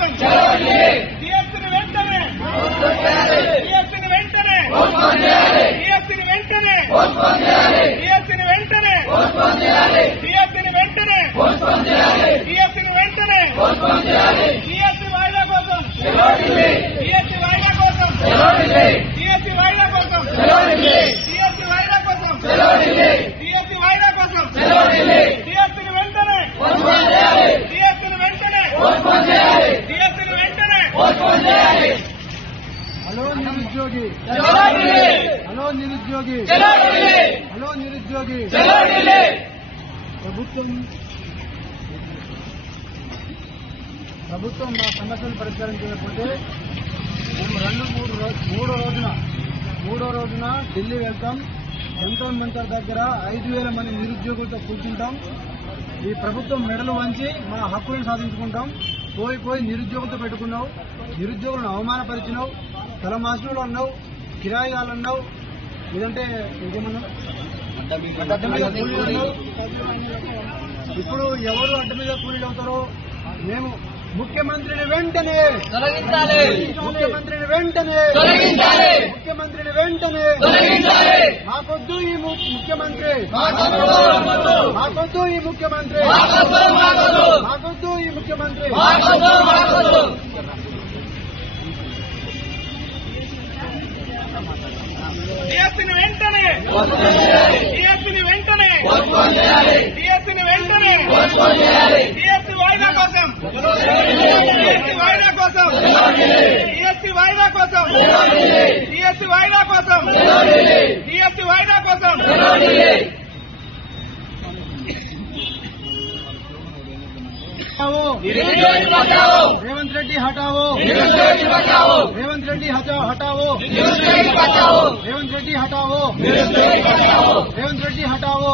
కోసం డిఎస్సీని వెంటనే డిఎస్సీని వెంటనే డిఎస్సీని వెంటనే డిఎస్సీని వెంటనే డిఎస్సీని వెంటనే డిఎస్సీని వెంటనే డిఎస్సీ వాయిదా కోసం డిఎస్సీ వాయిదా కోసం డిఎస్సీ వాయిదా కోసం డిఎస్సీ వాయిదా కోసం డిఎస్సీ వాయిదా కోసం డిఎస్సీని వెంటనే డిఎస్సీని వెంటనే డిఎస్సీని వెంటనే. హలో నిరుద్యోగి, హలో నిరుద్యోగి, హలో నిరుద్యోగి. ప్రభుత్వం మా సమస్యలు పరిష్కారం చేయకపోతే మేము మూడో రోజున ఢిల్లీ వెళ్తాం. కంటోన్మెంట్ దగ్గర 5,000 మంది నిరుద్యోగులతో కూర్చుంటాం. ఈ ప్రభుత్వం మెడలు వంచి మన హక్కులను సాధించుకుంటాం. పోయి నిరుద్యోగులతో పెట్టుకున్నావు, నిరుద్యోగులను అవమానపరిచినావు, తలమాసులు అన్నావు, కిరాయిలు అన్నావు, లేదంటే ఇంకేమన్నావు, ఇప్పుడు ఎవరు అడ్డ మీద కూలీలు అవుతారో మేము ముఖ్యమంత్రిని వెంటనే తొలగించాలి, ముఖ్యమంత్రిని వెంటనే తొలగించాలి, ముఖ్యమంత్రిని వెంటనే తొలగించాలి. మాకొద్దు ఈ ముఖ్యమంత్రి, మాకొద్దు ఈ ముఖ్యమంత్రి, మాకొద్దు ఈ ముఖ్యమంత్రి. డిఎస్సీని వెంటనే డిఎస్సీని వెంటనే డిఎస్సీని వెంటనే డిఎస్సీ వాయిదా కోసం డిఎస్సీ వాయిదా కోసం డిఎస్సీ వాయిదా కోసం డిఎస్సీ వాయిదా కోసం డిఎస్సీ వాయిదా కోసం. రేవంత్ రెడ్డి హటావో, రేవంత్ రెడ్డి హటావో, రేవంత్ రెడ్డి హటావో, రేవంత్ రెడ్డి హటావో.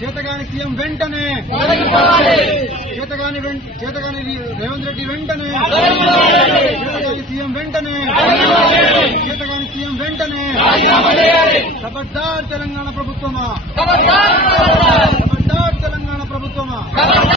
చేతగాని సీఎం వెంటనే, చేతగాని రేవంత్ రెడ్డి వెంటనే, చేతగాని సీఎం వెంటనే, చేతగాని సీఎం వెంటనే. ఖబర్దార్ తెలంగాణ ప్రభుత్వమా, ఖబర్దార్ తెలంగాణ ప్రభుత్వమా.